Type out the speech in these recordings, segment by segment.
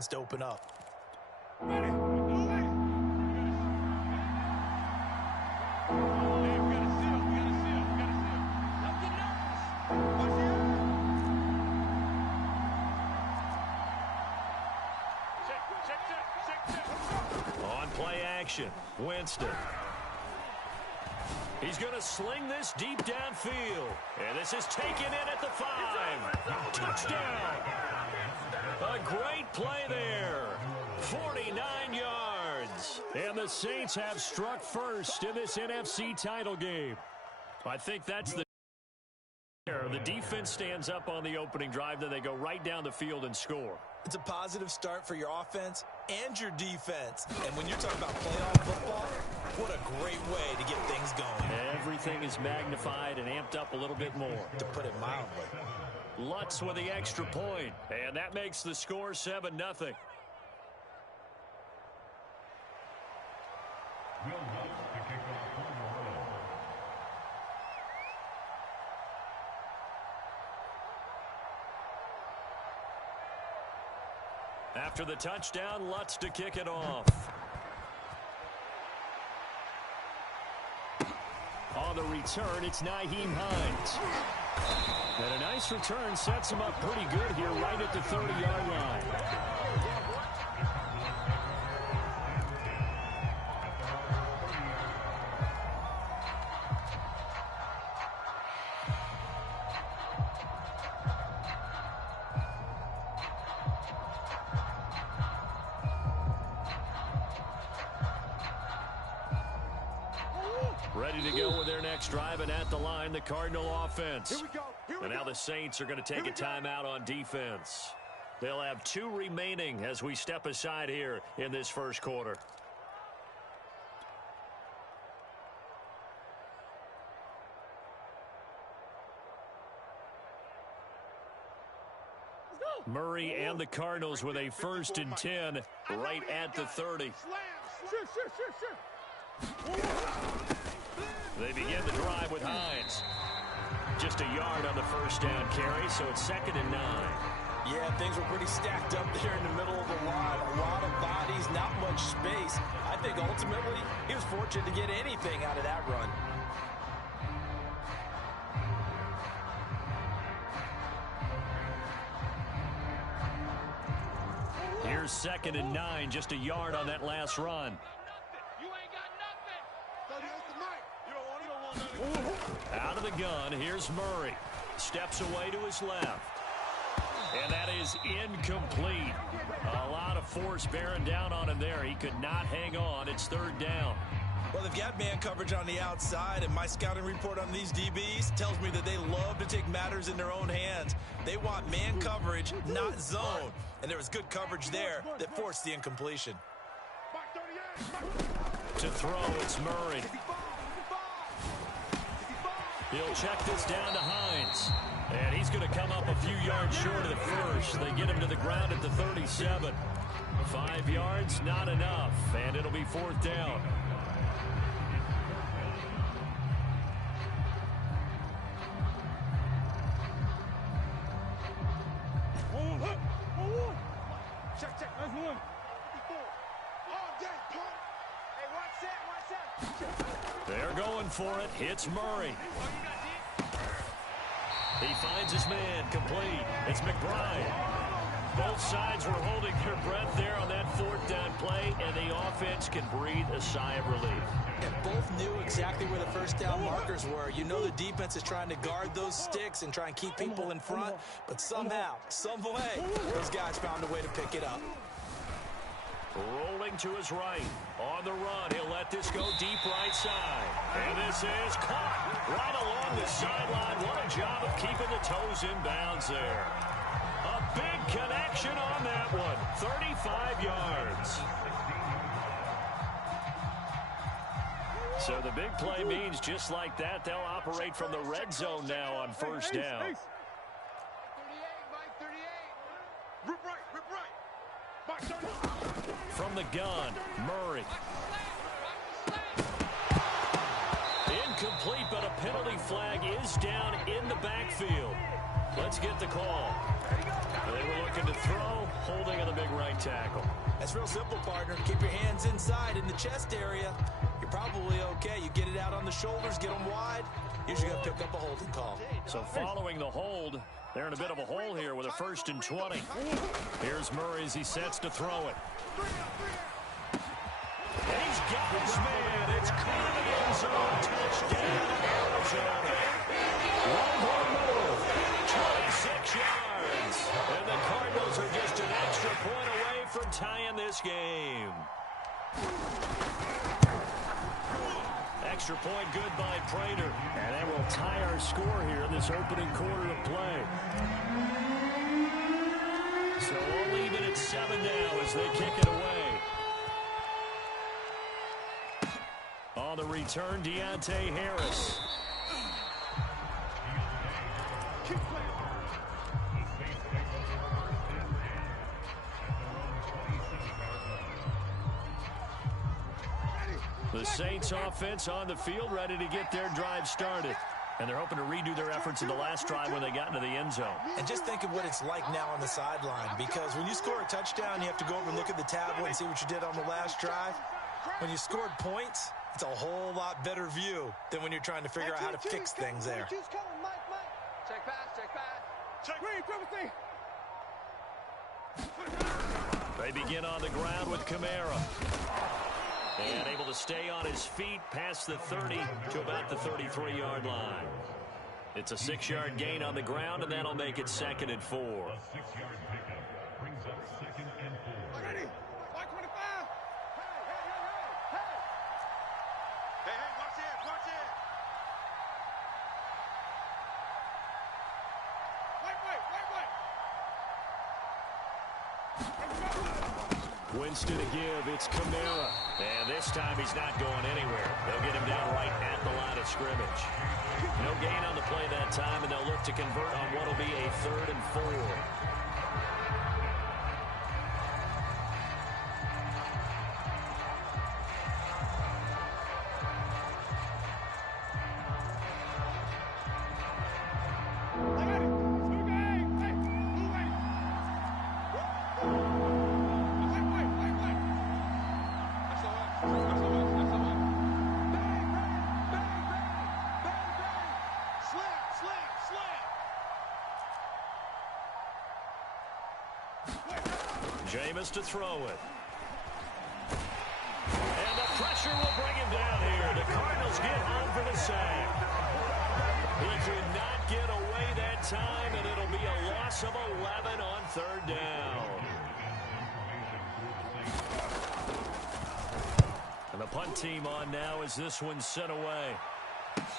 things to open up. On play action, Winston. He's going to sling this deep downfield. And this is taken in at the 5. Touchdown. A great play there. 49 yards. And the Saints have struck first in this NFC title game. I think that's the defense stands up on the opening drive, then they go right down the field and score. It's a positive start for your offense and your defense. And when you're talking about playoff football, what a great way to get things going. Everything is magnified and amped up a little bit more. To put it mildly. Lutz with the extra point, and that makes the score 7-0. After the touchdown, Lutz to kick it off. On the return, it's Nyheim Hines. And a nice return sets him up pretty good here right at the 30-yard line. Ready to go with their next drive, and at the line, the Cardinal offense. And now the Saints are going to take a timeout on defense. They'll have 2 remaining as we step aside here in this first quarter. Murray and the Cardinals with a 1st and 10 right at the 30. They begin the drive with Hines. Just a yard on the first down carry, so it's 2nd and 9. Yeah, things were pretty stacked up there in the middle of the line. A lot of bodies, not much space. I think ultimately he was fortunate to get anything out of that run. Here's 2nd and 9, just a yard on that last run. Out of the gun, here's Murray. Steps away to his left. And that is incomplete. A lot of force bearing down on him there. He could not hang on. It's 3rd down. Well, they've got man coverage on the outside, and my scouting report on these DBs tells me that they love to take matters in their own hands. They want man coverage, not zone. And there was good coverage there that forced the incompletion. To throw, it's Murray. He'll check this down to Hines. And he's going to come up a few yards short of the first. They get him to the ground at the 37. 5 yards, not enough. And it'll be 4th down. Check. Nice one. They're going for it. It's Murray. He finds his man, complete. It's McBride. Both sides were holding their breath there on that 4th down play, and the offense can breathe a sigh of relief. And both knew exactly where the first down markers were. You know the defense is trying to guard those sticks and try and keep people in front, but somehow, some way, those guys found a way to pick it up. Rolling to his right. On the run, he'll let this go deep right side. And this is caught right along the sideline. What a job of keeping the toes in bounds there. A big connection on that one. 35 yards. So the big play means just like that, they'll operate from the red zone now on 1st down. 38, Mike, 38. Rip right. Mike, 30. From the gun, Murray. Incomplete, but a penalty flag is down in the backfield. Let's get the call. They were looking to throw, holding on the big right tackle. That's real simple, partner. Keep your hands inside in the chest area. You're probably okay. You get it out on the shoulders, get them wide. Usually going to pick up a holding call. So following the hold, they're in a bit of a hole here with a 1st and 20. Here's Murray as he sets to throw it. And he's got his man. It's caught in the end zone. Touchdown, Arizona. One more move. 26 yards. And the Cardinals are just an extra point away from tying this game. Extra point good by Prater. And that will tie our score here in this opening quarter of play. So we'll leave it at 7 now as they kick it away. On the return, Deontay Harris. The Saints offense on the field, ready to get their drive started. And they're hoping to redo their efforts in the last drive when they got into the end zone. And just think of what it's like now on the sideline, because when you score a touchdown, you have to go over and look at the tablet and see what you did on the last drive. When you scored points, it's a whole lot better view than when you're trying to figure out how to fix things there. Check pass, check pass. Check. Read, They begin on the ground with Kamara. And able to stay on his feet past the 30 to about the 33-yard line. It's a 6-yard gain on the ground, and that'll make it 2nd and 4. Ready? 525. Hey, watch it, watch it. Wait. Winston to give. It's Kamara. And this time he's not going anywhere. They'll get him down right at the line of scrimmage. No gain on the play that time, and they'll look to convert on what will be a 3rd and 4. Jameis to throw it. And the pressure will bring him down here. The Cardinals get on for the sack. He could not get away that time, and it'll be a loss of 11 on 3rd down. And the punt team on now as this one's sent away.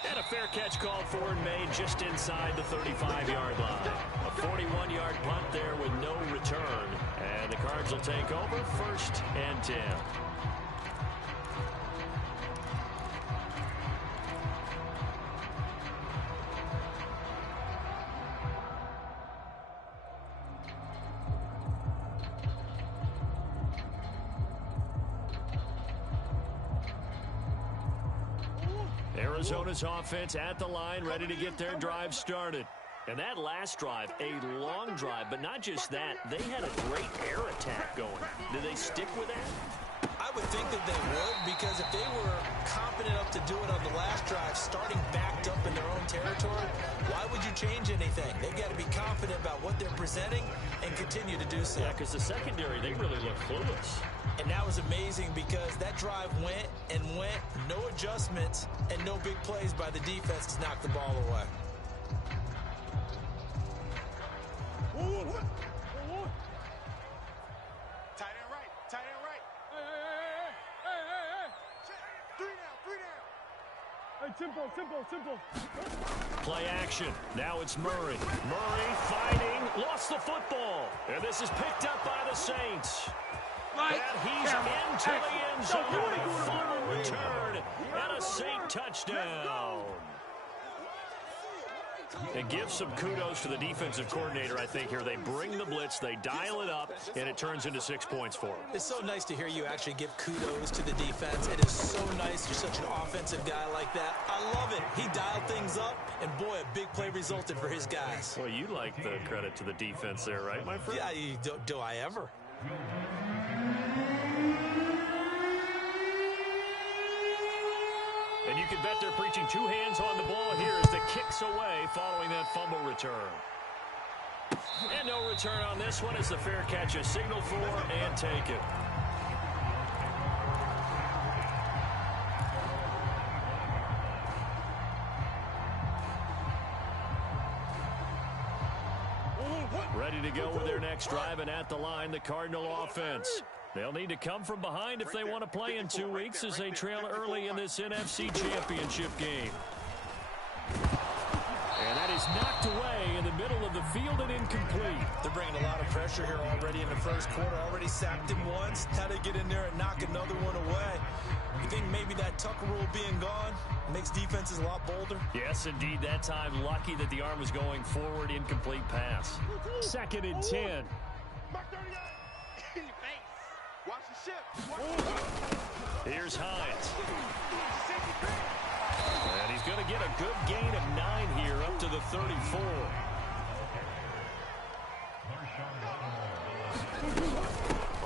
And a fair catch called for and made just inside the 35-yard line. A 41-yard punt there with no return. And the Cards will take over 1st and 10. Arizona's offense at the line, ready to get their drive started. And that last drive, a long drive, but not just that. They had a great air attack going. Did they stick with that? I would think that they would, because if they were confident enough to do it on the last drive, starting backed up in their own territory, why would you change anything? They've got to be confident about what they're presenting and continue to do so. Yeah, because the secondary, they really look clueless. And that was amazing because that drive went and went, no adjustments, and no big plays by the defense to knock the ball away. Tight end right, tight end right. Hey. Simple. Play action. Now it's Murray. Murray fighting, lost the football. And this is picked up by the Saints. And he's into the end zone. Fumble return and a Saint touchdown. And give some kudos to the defensive coordinator, I think, here. They bring the blitz, they dial it up, and it turns into 6 points for them. It's so nice to hear you actually give kudos to the defense. It is so nice. You're such an offensive guy like that. I love it. He dialed things up, and boy, a big play resulted for his guys. Well, you like the credit to the defense there, right, my friend? Yeah, do I ever? And you can bet they're preaching 2 hands on the ball here as the kick's away following that fumble return. And no return on this one as the fair catch is signaled for and taken. Ready to go with their next drive, and at the line, the Cardinal offense. They'll need to come from behind if they want to play in 2 weeks as they trail early in this NFC Championship game. And that is knocked away in the middle of the field and incomplete. They're bringing a lot of pressure here already in the first quarter. Already sacked him once. How to get in there and knock another one away. You think maybe that Tucker rule being gone makes defenses a lot bolder? Yes, indeed. That time, lucky that the arm was going forward. Incomplete pass. 2nd and 10. Here's Hines. And he's going to get a good gain of 9 here up to the 34.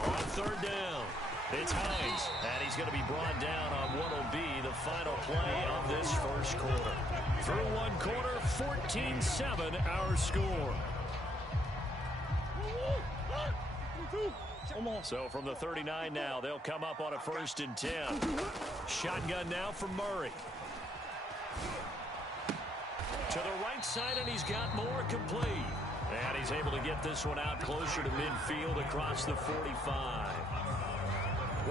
On 3rd down, it's Hines. And he's going to be brought down on what will be the final play of this first quarter. Through 1 quarter, 14-7 our score. So from the 39 now, they'll come up on a 1st and 10. Shotgun now from Murray. To the right side, and he's got more complete. And he's able to get this one out closer to midfield across the 45.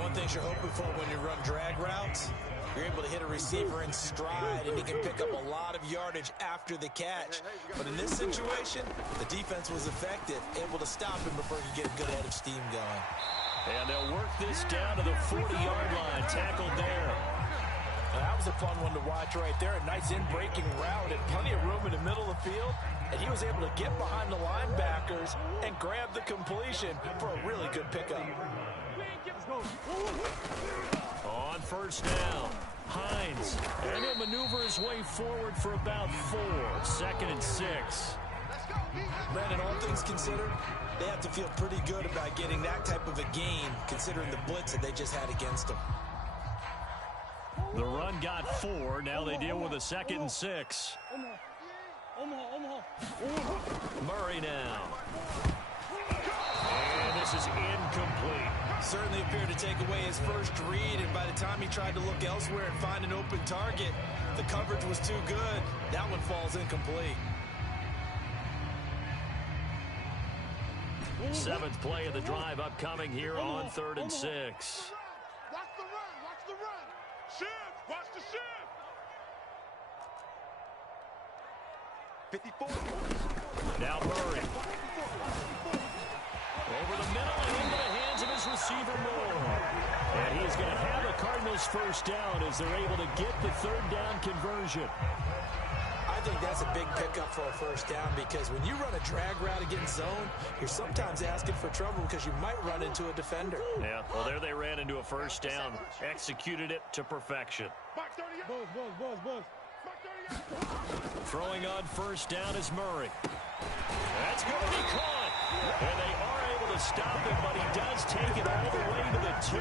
One thing you're hoping for when you run drag routes, you're able to hit a receiver in stride, and he can pick up a lot of yardage after the catch. But in this situation, the defense was effective, able to stop him before he could get a good head of steam going. And they'll work this down to the 40-yard line, tackled there. Now, that was a fun one to watch right there. A nice in-breaking route and plenty of room in the middle of the field. And he was able to get behind the linebackers and grab the completion for a really good pickup. On 1st down, Hines. And he'll maneuver his way forward for about 4. 2nd and 6. Brandon, all things considered, they have to feel pretty good about getting that type of a gain, considering the blitz that they just had against them. The run got 4. Now they deal with a 2nd and 6. Murray now. And this is incomplete. Certainly appeared to take away his first read, and by the time he tried to look elsewhere and find an open target, the coverage was too good. That one falls incomplete. 7th play of the drive upcoming here on 3rd and 6. Watch the run, watch the run. Shift, watch the shift. 54. Now Murray. Over the middle and into the hands of his receiver Moore. And he is going to have the Cardinals 1st down as they're able to get the 3rd down conversion. I think that's a big pickup for a 1st down, because when you run a drag route against zone, you're sometimes asking for trouble because you might run into a defender. Yeah, well, there they ran into a 1st down. Executed it to perfection. Throwing on 1st down is Murray. That's going to be caught. And they are able to stop him, but he does take it all the way to the 2.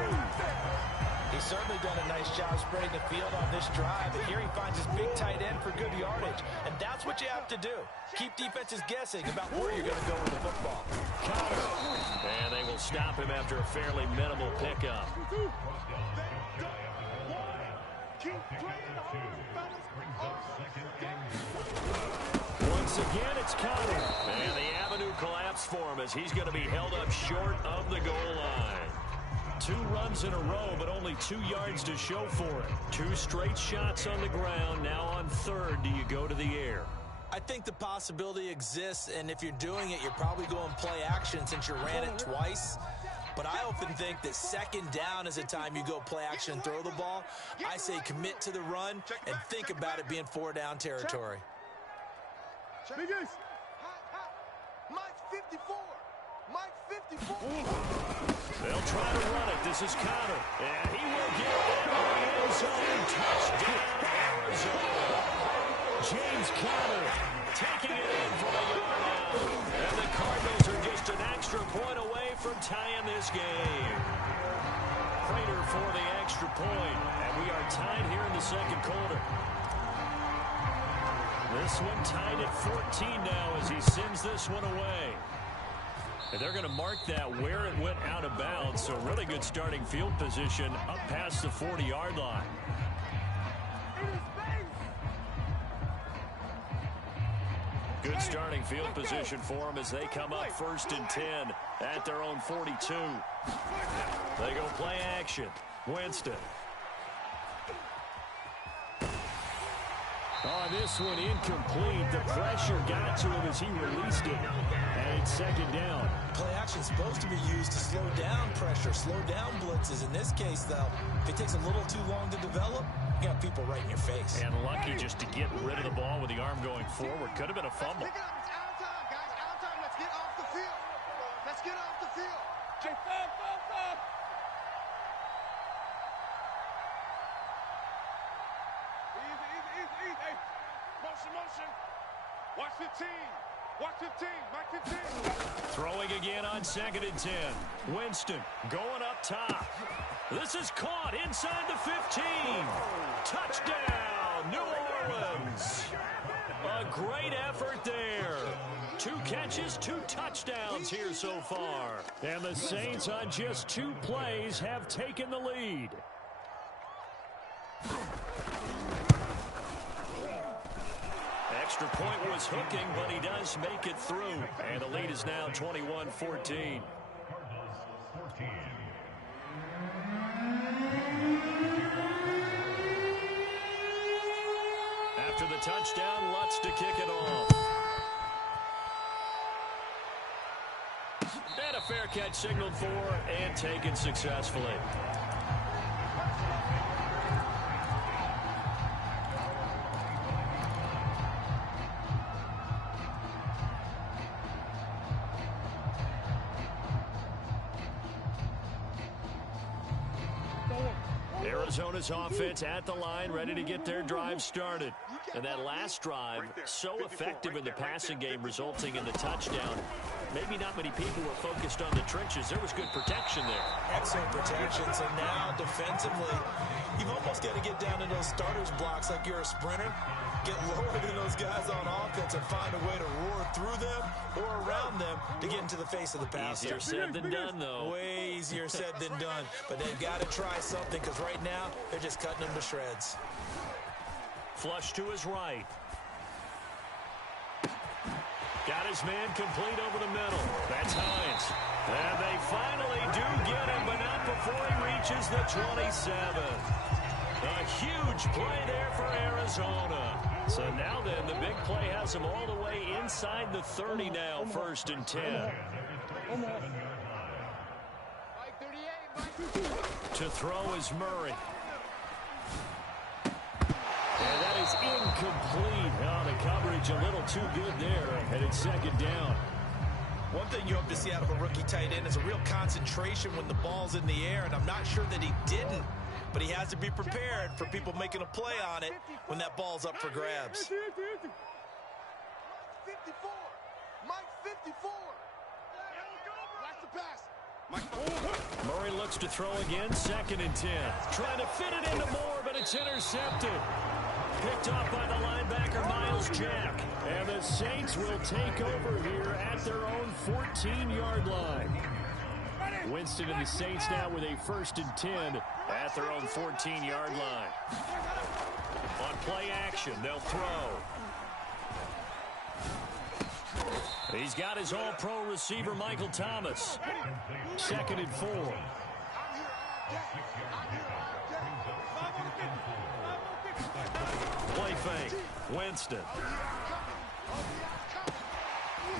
He's certainly done a nice job spreading the field on this drive, and here he finds his big tight end for good yardage. And that's what you have to do. Keep defenses guessing about where you're going to go with the football. And they will stop him after a fairly minimal pickup. Once again, it's Connor. And the avenue collapsed for him as he's going to be held up short of the goal line. 2 runs in a row, but only 2 yards to show for it. 2 straight shots on the ground. Now on 3rd, do you go to the air? I think the possibility exists, and if you're doing it, you're probably going play action since you ran it twice. But I often think that 2nd down is a time you go play action and throw the ball. I say commit to the run and think about it being 4 down territory. Biggest. Mike 54. Mike 54. They'll try to run it. This is Conner. And he will get in the end zone. Touchdown, Arizona. James Conner taking it in for a yard out. And the Cardinals are just an extra point away from tying this game. Prater for the extra point. And we are tied here in the second quarter. This one tied at 14 now as he sends this one away. And they're going to mark that where it went out of bounds. So really good starting field position up past the 40-yard line. Good starting field position for them as they come up 1st and 10 at their own 42. They go play action. Winston. Oh, this one incomplete. The pressure got to him as he released it. And it's 2nd down. Play action's supposed to be used to slow down pressure, slow down blitzes. In this case, though, if it takes a little too long to develop, you got people right in your face. And lucky just to get rid of the ball with the arm going forward. Could have been a fumble. Pick it up. It's out of time, guys. Out of time. Let's get off the field. Let's get off the field. Hey, fall. Easy. Hey, motion. Watch 15. Watch 15. Mike 15. Throwing again on 2nd and 10. Winston going up top. This is caught inside the 15. Touchdown, New Orleans. A great effort there. 2 catches, 2 touchdowns here so far. And the Saints on just 2 plays have taken the lead. Extra point was hooking, but he does make it through. And the lead is now 21-14. After the touchdown, Lutz to kick it off. And a fair catch signaled for and taken successfully. Arizona's offense at the line, ready to get their drive started. And that last drive, so effective in the passing game, resulting in the touchdown. Maybe not many people were focused on the trenches. There was good protection there. Excellent protection. So now, defensively, you've almost got to get down to those starters blocks like you're a sprinter. Get lower than those guys on offense and find a way to roar through them or around them to get into the face of the passer. Easier said than done, though. Way easier said than done. But they've got to try something because right now they're just cutting them to shreds. Flush to his right. Got his man complete over the middle. That's Hines. And they finally do get him, but not before he reaches the 27. A huge play there for Arizona. So now then, the big play has him all the way inside the 30 now, 1st and 10. To throw is Murray. And that is incomplete. Oh, the coverage a little too good there, and it's 2nd down. One thing you hope to see out of a rookie tight end is a real concentration when the ball's in the air, and I'm not sure that he didn't. But he has to be prepared for people making a play on it when that ball's up for grabs. 54. Mike 54. Watch the pass. Murray looks to throw again, 2nd and 10. Trying to fit it into Moore, but it's intercepted. Picked off by the linebacker, Miles Jack. And the Saints will take over here at their own 14-yard line. Winston and the Saints now with a 1st and 10 at their own 14-yard line. On play action, they'll throw. He's got his all-pro receiver, Michael Thomas. 2nd and 4. Play fake. Winston.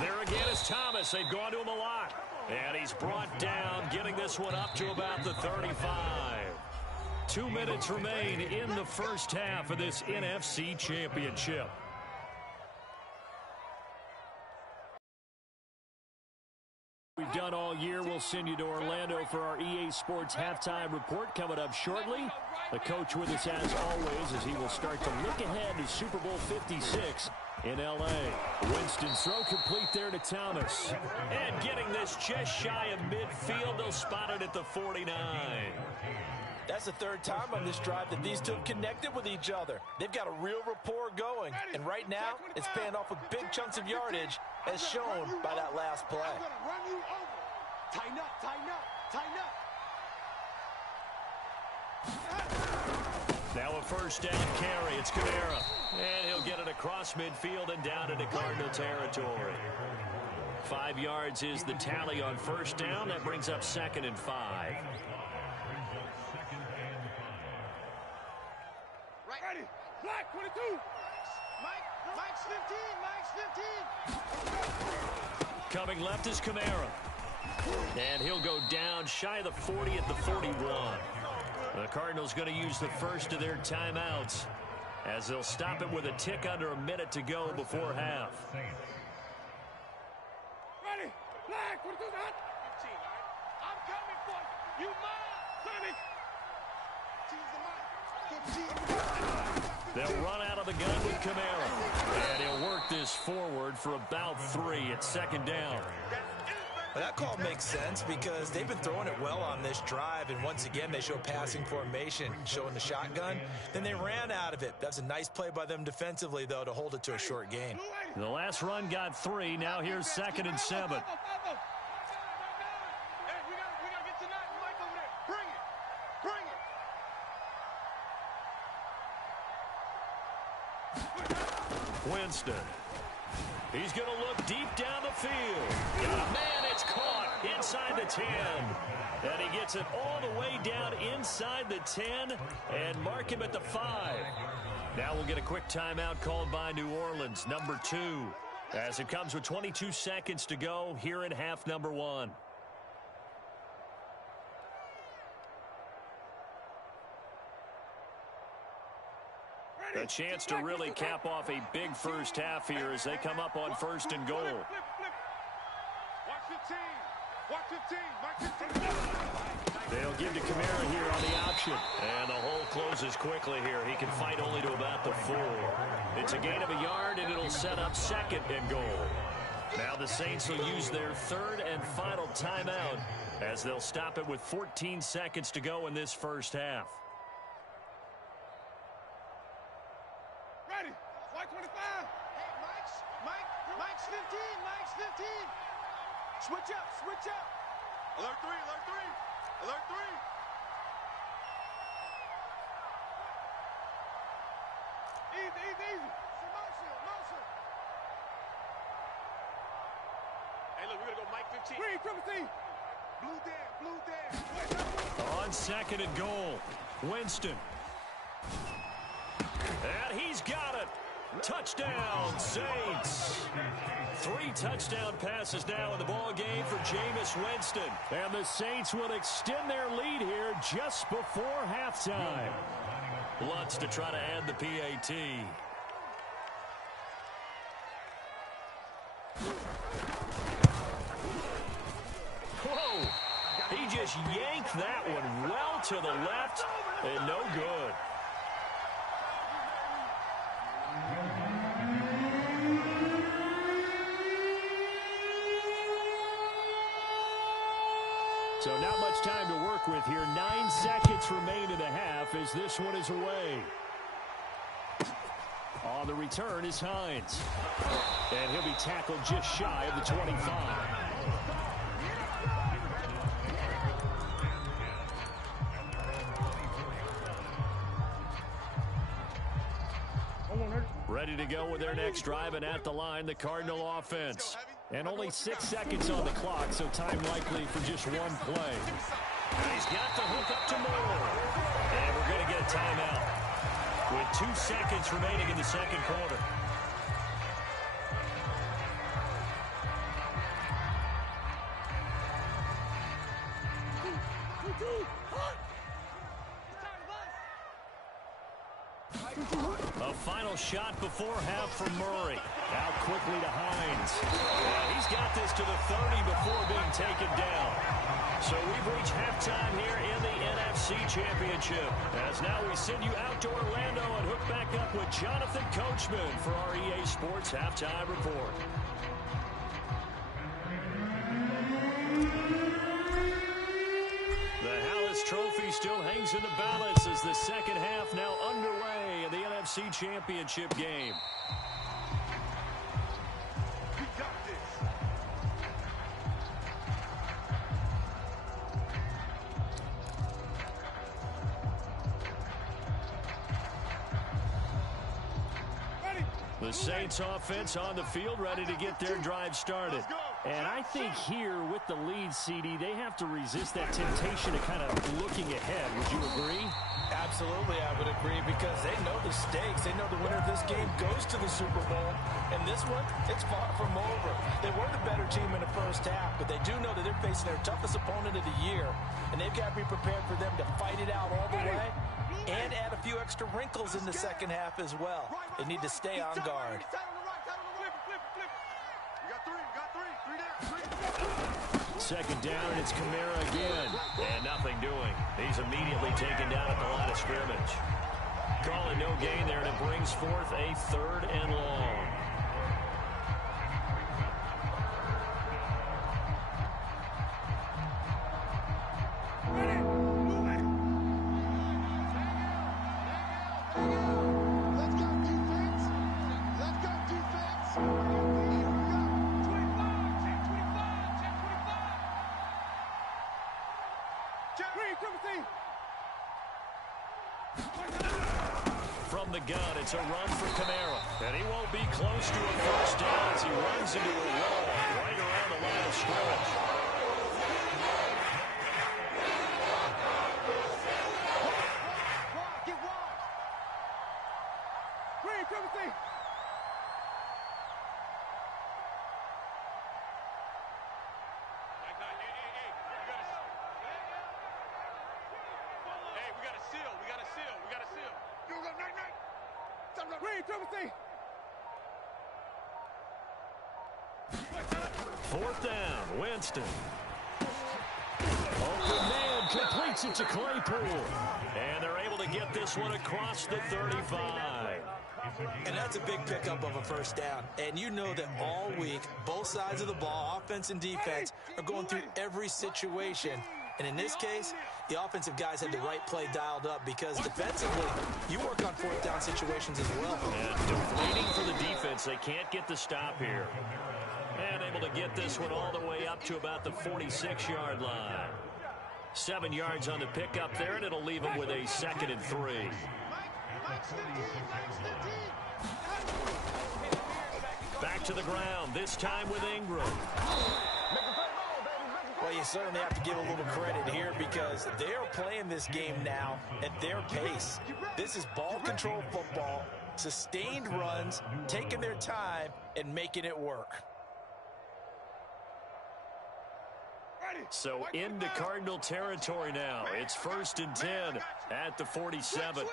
There again is Thomas. They've gone to him a lot. And he's brought down, getting this one up to about the 35. 2 minutes remain in the first half of this NFC Championship. done all year. We'll send you to Orlando for our EA Sports halftime report coming up shortly. The coach with us as always as he will start to look ahead to Super Bowl 56 in L.A. Winston's throw complete there to Thomas. And getting this just shy of midfield. They'll spot it at the 49. That's the third time on this drive that these two have connected with each other. They've got a real rapport going. And right now, it's paying off with big chunks of yardage, as shown by that last play. I'm gonna run you over. Tighten up, tighten up, tighten up. Now a first down carry. It's Kamara. And he'll get it across midfield and down into Cardinal territory. 5 yards is the tally on first down. That brings up 2nd and 5. Ready. Black 22. Mike's 15. Coming left is Kamara. And he'll go down shy of the 40 at the 41. The Cardinals going to use the first of their timeouts as they'll stop it with a tick under a minute to go before half. Ready. Black 22's hot. 15, all right? I'm coming for you. You mine. Sonic. They'll run out of the gun with Kamara. And he'll work this forward for about 3 at 2nd down. Well, that call makes sense because they've been throwing it well on this drive, and once again they show passing formation, showing the shotgun. Then they ran out of it. That's a nice play by them defensively, though, to hold it to a short gain. The last run got 3. Now here's 2nd and 7. Hey, we gotta get tonight and Mike over there. Bring it. Winston. He's going to look deep down the field. Got a man, it's caught inside the 10. And he gets it all the way down inside the 10 and mark him at the 5. Now we'll get a quick timeout called by New Orleans, number 2. As it comes with 22 seconds to go here in half number 1. A chance to really cap off a big first half here as they come up on 1st and goal. Flip. Watch 15. Mike 15. They'll give to Kamara here on the option. And the hole closes quickly here. He can fight only to about the 4. It's a gain of a yard, and it'll set up 2nd and goal. Now the Saints will use their 3rd and final timeout as they'll stop it with 14 seconds to go in this first half. Ready. White 25. Hey, Mike's 15. Switch up. Alert 3. Easy. Motion. Hey, look, we're going to go Mike 15. Green, 17. Blue down. On 2nd and goal, Winston. And he's got it. Touchdown, Saints. 3 touchdown passes now in the ball game for Jameis Winston. And the Saints will extend their lead here just before halftime. Lutz to try to add the PAT. Whoa. He just yanked that one well to the left and no good. So not much time to work with here. 9 seconds remain in the half as this one is away. On the return is Hines. And he'll be tackled just shy of the 25. Ready to go with their next drive, and at the line, the Cardinal offense. And only 6 seconds on the clock, so time likely for just one play. He's got the hook up to Moore. And we're going to get a timeout with 2 seconds remaining in the second quarter. A final shot before half from Murray. Out quickly to Hines. And he's got this to the 30 before being taken down. So we've reached halftime here in the NFC Championship. As now we send you out to Orlando and hook back up with Jonathan Coachman for our EA Sports Halftime Report. The Hallis Trophy still hangs in the balance as the second half now underway in the NFC Championship game. We got this. The Saints offense on the field, ready to get their drive started. And I think here with the lead, CD, they have to resist that temptation to kind of looking ahead. Would you agree? Absolutely, I would agree, because they know the stakes. They know the winner of this game goes to the Super Bowl. And this one, it's far from over. They were the better team in the first half, but they do know that they're facing their toughest opponent of the year. And they've got to be prepared for them to fight it out all the way and add a few extra wrinkles in the second half as well. They need to stay on guard. Second down, and it's Kamara again. And nothing doing. He's immediately taken down at the line of scrimmage. Calling no gain there, and it brings forth a 3rd and long. From the gun, it's a run for Kamara. And he won't be close to a first down as he runs into a wall right around the line of scrimmage. Get wide. Green, Timothy. Fourth down, Winston. Open man completes it to Claypool. And they're able to get this one across the 35. And that's a big pickup of a first down. And you know that all week, both sides of the ball, offense and defense, are going through every situation. And in this case, the offensive guys had the right play dialed up, because defensively, you work on fourth down situations as well. And waiting for the defense. They can't get the stop here. And able to get this one all the way up to about the 46-yard line. 7 yards on the pickup there, and it'll leave them with a 2nd and 3. Back to the ground, this time with Ingram. Well, you certainly have to give a little credit here, because they're playing this game now at their pace. This is ball control football, sustained runs, taking their time, and making it work. So into Cardinal territory now. It's 1st and 10 at the 47.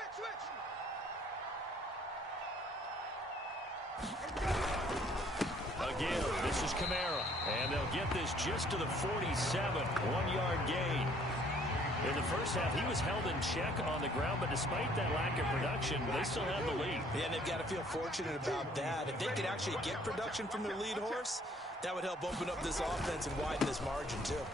Again, this is Kamara. And they'll get this just to the 47. 1-yard gain. In the first half, he was held in check on the ground, but despite that lack of production, they still have the lead. Yeah, and they've got to feel fortunate about that. If they could actually get production from their lead horse, that would help open up this offense and widen this margin, too.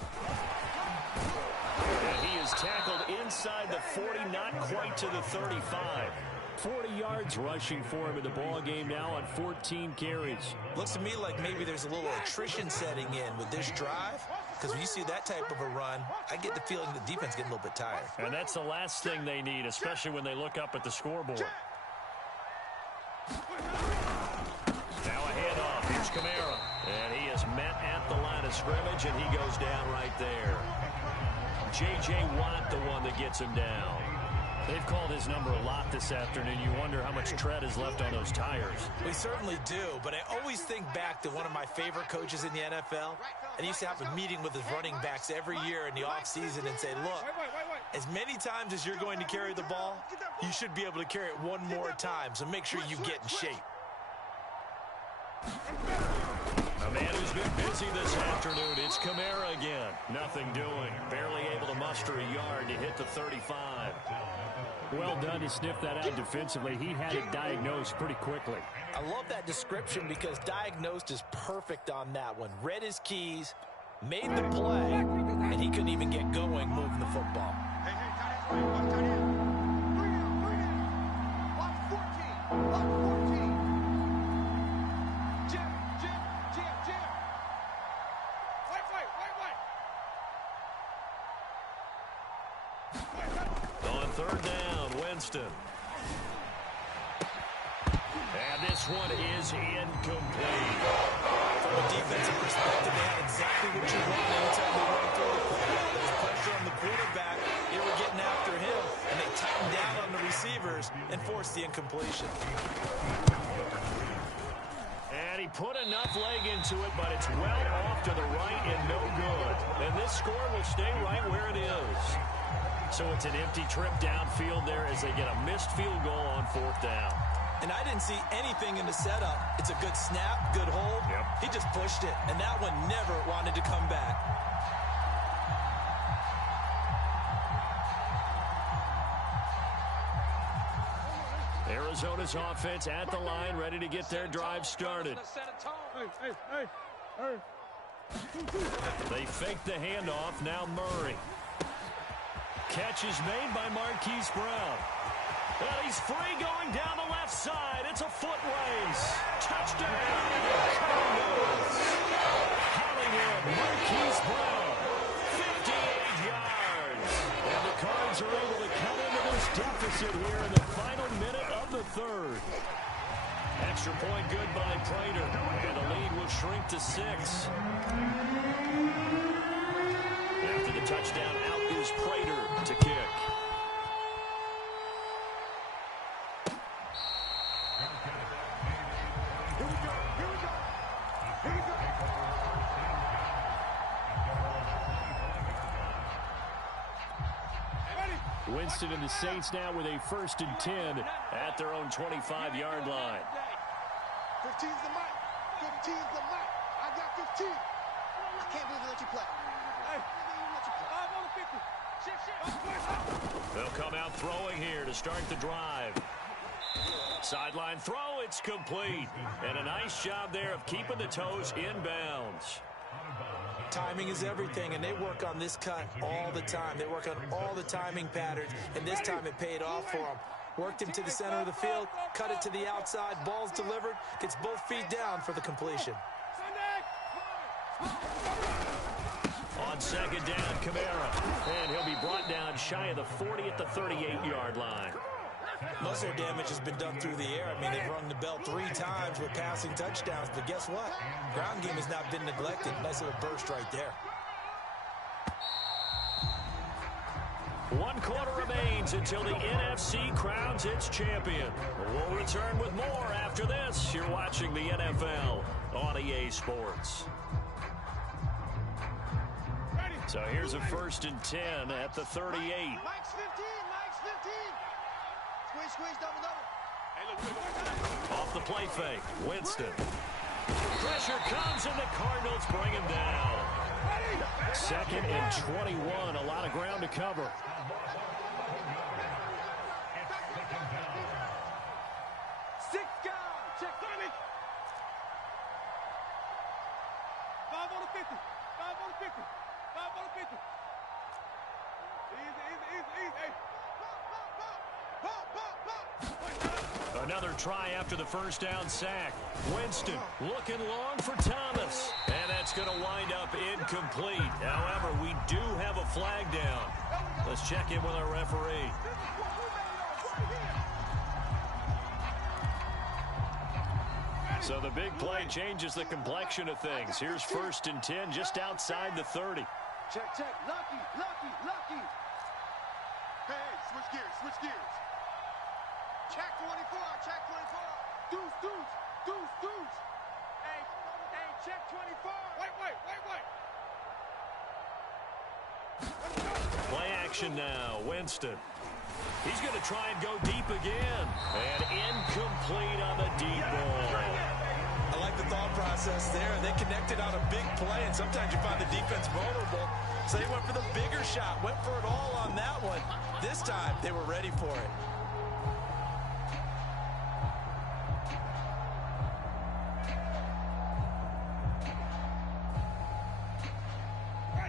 And he is tackled inside the 40, not quite to the 35. 40 yards rushing for him in the ball game now on 14 carries. Looks to me like maybe there's a little attrition setting in with this drive, because when you see that type of a run, I get the feeling the defense getting a little bit tired. And that's the last thing they need, especially when they look up at the scoreboard. Now a handoff. Here's Kamara. And he is met at the line of scrimmage, and he goes down right there. J.J. Watt, the one that gets him down. They've called his number a lot this afternoon. You wonder how much tread is left on those tires. We certainly do, but I always think back to one of my favorite coaches in the NFL, and he used to have a meeting with his running backs every year in the offseason and say, look, as many times as you're going to carry the ball, you should be able to carry it one more time, so make sure you get in shape. A man who's been busy this afternoon, it's Kamara again. Nothing doing. Barely able to muster a yard to hit the 35. Well done to sniff that out defensively. He had it diagnosed pretty quickly. I love that description because diagnosed is perfect on that one. Read his keys, made the play, and he couldn't even get going moving the football. Hey, tight end, watch tight end. Bring it. Watch 14. Watch 14. Jim. Wait. On third down, Winston. And this one is incomplete. From a defensive perspective, they had exactly what you want anytime they run through the football. There was pressure on the quarterback. They were getting after him, and they tightened down on the receivers and forced the incompletion. And he put enough leg into it, but it's well off to the right and no good. And this score will stay right where it is. So it's an empty trip downfield there as they get a missed field goal on fourth down. And I didn't see anything in the setup. It's a good snap, good hold. Yep. He just pushed it, and that one never wanted to come back. Arizona's offense at the line, ready to get their drive started. They fake the handoff. Now Murray. Catch is made by Marquise Brown. Well, he's free going down the left side. It's a foot race. Touchdown, Cardinals. Hollywood, Marquise Brown, 58 yards. And the Cards are able to come into this deficit here in the final minute of the third. Extra point good by Prater. And the lead will shrink to 6. After the touchdown, out is Prater to kick. Winston and the Saints now with a 1st and 10 at their own 25-yard line. 15's the mic. 15's the mic. I got 15. I can't believe they let you play. Hey, They'll come out throwing here to start the drive. Sideline throw, it's complete. And a nice job there of keeping the toes inbounds. Timing is everything, and they work on this cut all the time. They work on all the timing patterns, and this time it paid off for them. Worked him to the center of the field, cut it to the outside, ball's delivered, gets both feet down for the completion. On second down, Kamara. And he'll be brought down shy of the 40 at the 38-yard line. Most of their damage has been done through the air. I mean, they've rung the bell 3 times with passing touchdowns, but guess what? Ground game has not been neglected. Nice little burst right there. 1 quarter remains until the NFC crowns its champion. We'll return with more after this. You're watching the NFL on EA Sports. So here's a 1st and 10 at the 38. Mike's 15. Squeeze, double. Off the play fake, Winston. Pressure comes, and the Cardinals bring him down. 2nd and 21, a lot of ground to cover. Six guys. Check 30. 5 on the 50. 5 on the 50. 5 on the 50. Easy. Hey. Another try after the 1st down sack. Winston looking long for Thomas. And that's going to wind up incomplete. However, we do have a flag down. Let's check in with our referee. So the big play changes the complexion of things. Here's 1st and 10 just outside the 30. Check. Lucky. Hey, Switch gears, switch gears. Check 24, check 24. Deuce, deuce, deuce, deuce. Hey, check 24. Wait. Play action now. Winston. He's going to try and go deep again. And incomplete on the deep ball. I like the thought process there. They connected on a big play, and sometimes you find the defense vulnerable. So they went for the bigger shot, went for it all on that one. This time, they were ready for it.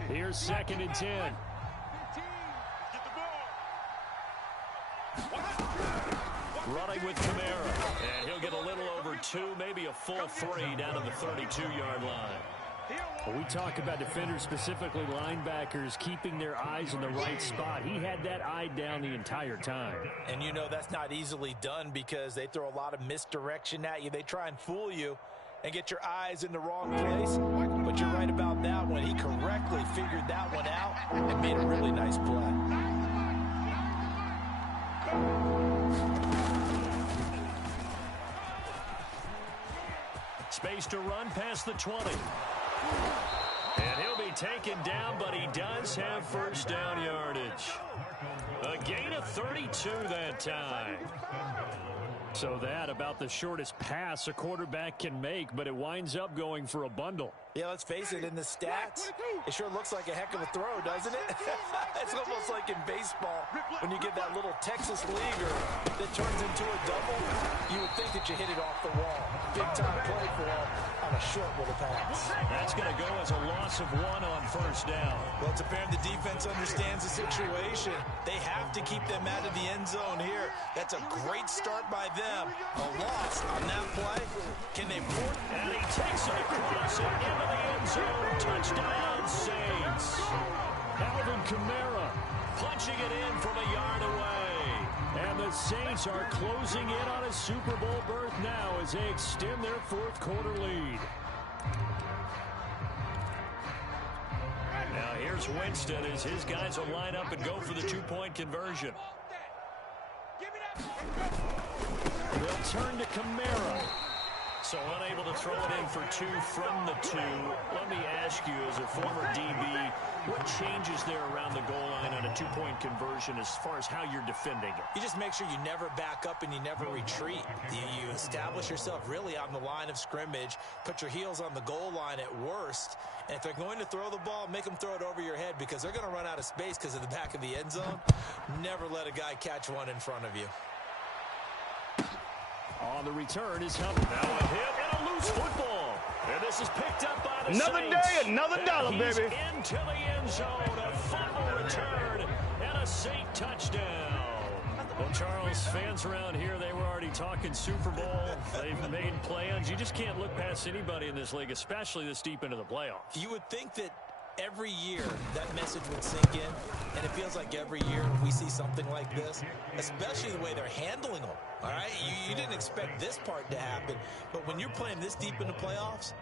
Here's 2nd and 10. Get the ball. Running with Kamara. And he'll get a little over 2, maybe a full 3 down to the 32-yard line. Well, we talk about defenders, specifically linebackers, keeping their eyes in the right spot. He had that eye down the entire time. And you know that's not easily done because they throw a lot of misdirection at you. They try and fool you and get your eyes in the wrong place. But you're right about that one. He correctly figured that one out and made a really nice play. Space to run past the 20. And he'll be taken down, but he does have first down yardage. A gain of 32 that time. So that about the shortest pass a quarterback can make, but it winds up going for a bundle. Yeah, let's face it, in the stats, it sure looks like a heck of a throw, doesn't it? It's almost like in baseball, when you get that little Texas leaguer that turns into a double, you would think that you hit it off the wall. Big time play for him on a short little pass. That's going to go as a loss of 1 on first down. Well, it's apparent the defense understands the situation. They have to keep them out of the end zone here. That's a great start by them. A loss on that play. Can they afford it? And he takes it across and into the end zone. Touchdown, Saints. Alvin Kamara Punching it in from a yard away. And the Saints are closing in on a Super Bowl berth now as they extend their 4th quarter lead. Now here's Winston as his guys will line up and go for the 2-point conversion. They'll turn to Kamara. So unable to throw it in for 2 from the 2. Let me ask you, as a former DB, what changes there around the goal line on a 2-point conversion as far as how you're defending it? You just make sure you never back up and you never retreat. You establish yourself really on the line of scrimmage, put your heels on the goal line at worst, and if they're going to throw the ball, make them throw it over your head because they're going to run out of space because of the back of the end zone. Never let a guy catch one in front of you. On the return is Hubbard. Now a hit and a loose football. And this is picked up by the Another Saints. day, another dollar, He's baby. into the end zone. A fumble return and a Saint touchdown. Well, Charles, fans around here, they were already talking Super Bowl. They've made plans. You just can't look past anybody in this league, especially this deep into the playoffs. You would think that every year that message would sink in, and it feels like every year we see something like this, especially the way they're handling them. All right, you didn't expect this part to happen, but when you're playing this deep in the playoffs,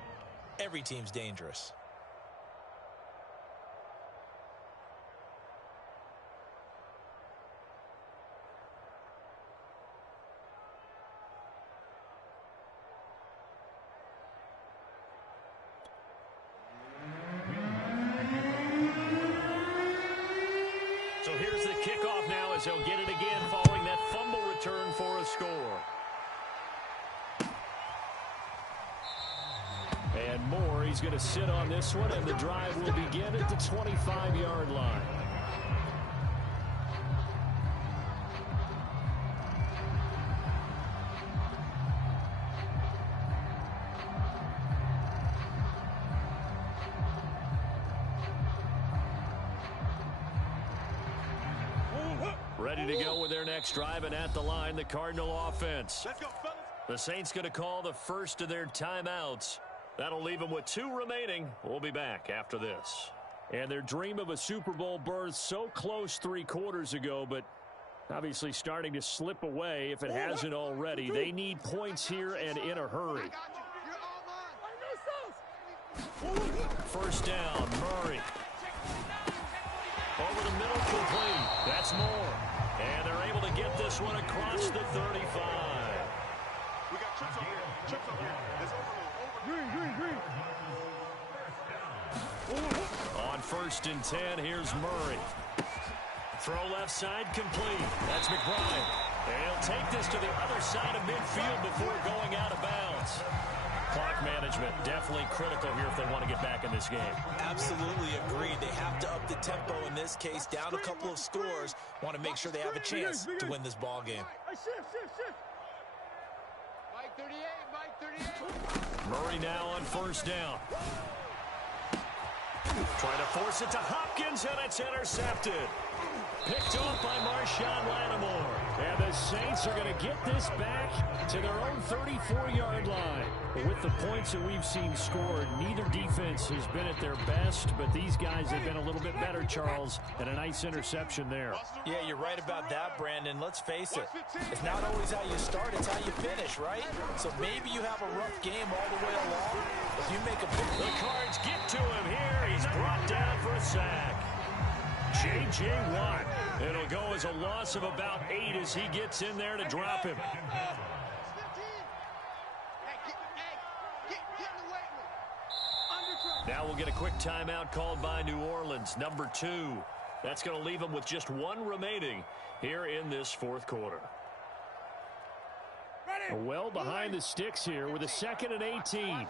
every team's dangerous. So here's the kickoff now as he'll get it again following that fumble return for a score. And more, he's going to sit on this one, and the drive will begin at the 25-yard line. Ready to go with their next drive, and at the line, the Cardinal offense. Let's go, fellas. The Saints going to call the first of their timeouts. That'll leave them with 2 remaining. We'll be back after this. And their dream of a Super Bowl berth so close 3 quarters ago, but obviously starting to slip away if it hasn't already. They need points here and in a hurry. First down, Murray. Over the middle, complete. That's Moore. And they're able to get this one across the 35. We got trips up here. Trips up here. There's overload. Green. On 1st and 10, here's Murray. Throw left side complete. That's McBride. And he'll take this to the other side of midfield before going out of bounds. Clock management definitely critical here if they want to get back in this game. Absolutely agreed. They have to up the tempo in this case, down a couple of scores. Want to make sure they have a chance to win this ball game. Mike 38. Murray now on 1st down. Trying to force it to Hopkins, and it's intercepted. Picked off by Marshawn Lattimore. And the Saints are going to get this back to their own 34-yard line. With the points that we've seen scored, neither defense has been at their best, but these guys have been a little bit better, Charles, and a nice interception there. Yeah, you're right about that, Brandon. Let's face it. It's not always how you start, it's how you finish, right? So maybe you have a rough game all the way along. If you make a big... The Cards get to him here. He's brought down for a sack. J.J. Watt. It'll go as a loss of about 8 as he gets in there to drop him. Now we'll get a quick timeout called by New Orleans, number 2. That's going to leave them with just 1 remaining here in this 4th quarter. Well behind the sticks here with a 2nd and 18.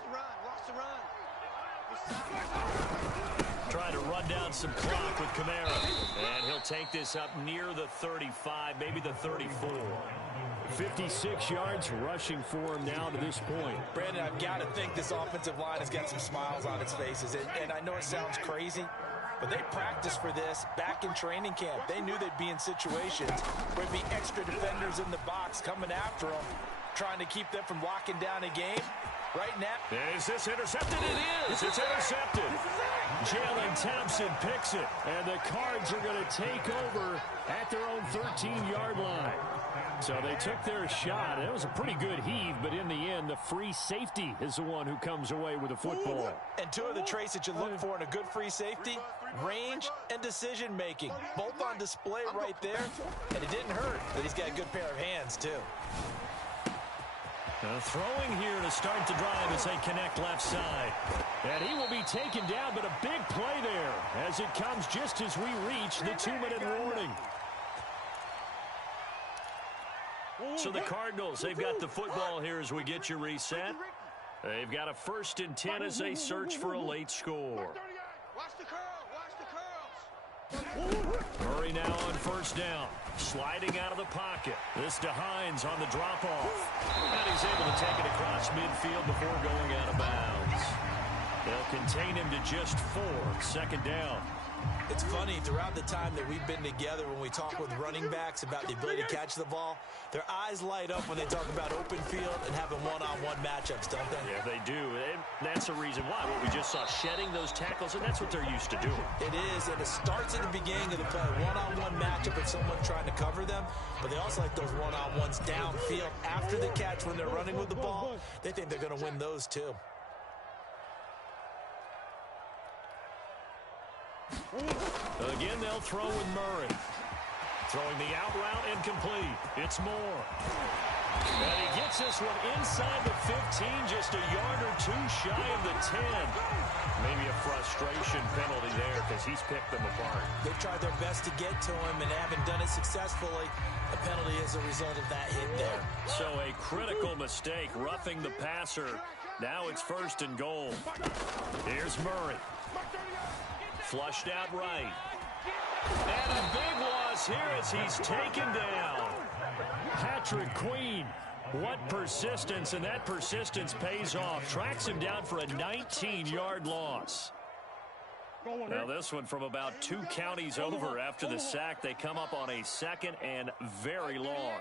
Trying to run down some clock with Kamara. And he'll take this up near the 35, maybe the 34. 56 yards rushing for him now to this point. Brandon, I've got to think this offensive line has got some smiles on its faces. And I know it sounds crazy, but they practiced for this back in training camp. They knew they'd be in situations where there'd be extra defenders in the box coming after them, trying to keep them from locking down a game. Right now. Is this intercepted? It is. It's intercepted. Jalen Thompson picks it, and the Cards are going to take over at their own 13-yard line. So they took their shot. It was a pretty good heave, but in the end, the free safety is the one who comes away with the football. And 2 of the traits that you look for in a good free safety, range and decision-making. Both on display right there, and it didn't hurt that he's got a good pair of hands, too. Throwing here to start the drive as they connect left side. And he will be taken down, but a big play there as it comes just as we reach the 2-minute warning. So the Cardinals, they've got the football here as we get you reset. They've got a 1st and 10 as they search for a late score. Watch the curl. Murray now on 1st down. Sliding out of the pocket. This to Hines on the drop-off. And he's able to take it across midfield before going out of bounds. They'll contain him to just 4. 2nd down. It's funny, throughout the time that we've been together, when we talk with running backs about the ability to catch the ball, their eyes light up when they talk about open field and having one-on-one matchups, don't they? Yeah, they do. And that's the reason why. What we just saw, shedding those tackles, and that's what they're used to doing. It is, and it starts at the beginning of the play. One-on-one matchup if someone's trying to cover them, but they also like those one-on-ones downfield after the catch when they're running with the ball. They think they're going to win those, too. Again, they'll throw with Murray. Throwing the out route incomplete. It's Moore. And he gets this one inside the 15, just a yard or 2 shy of the 10. Maybe a frustration penalty there because he's picked them apart. They've tried their best to get to him and haven't done it successfully. A penalty as a result of that hit there. So a critical mistake, roughing the passer. Now it's 1st and goal. Here's Murray. Flushed out right. And a big loss here as he's taken down. Patrick Queen. What persistence, and that persistence pays off. Tracks him down for a 19-yard loss. Now this one from about 2 counties over after the sack. They come up on a 2nd and very long.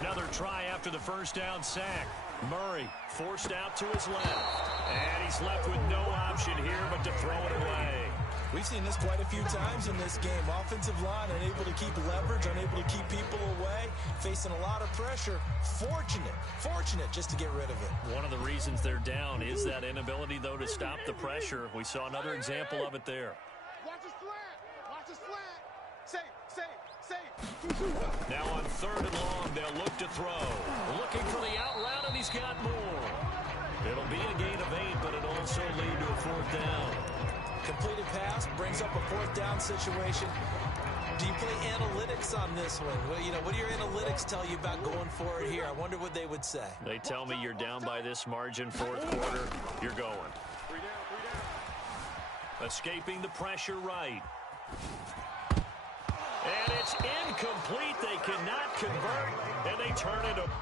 Another try after the 1st down sack. Murray forced out to his left. And he's left with no option here but to throw it away. We've seen this quite a few times in this game. Offensive line unable to keep leverage, unable to keep people away, facing a lot of pressure. Fortunate just to get rid of it. One of the reasons they're down is that inability, though, to stop the pressure. We saw another example of it there. Watch the slant. Watch the slant. Now on 3rd and long, they'll look to throw. Looking for the out route, and he's got more. It'll be a gain of 8, but it'll also lead to a 4th down. Completed pass brings up a 4th down situation. Do you play analytics on this one? Well, you know, what do your analytics tell you about going for it here? I wonder what they would say. They tell me you're down by this margin, 4th quarter, you're going. Escaping the pressure right. And it's incomplete. They cannot convert, and they turn it over.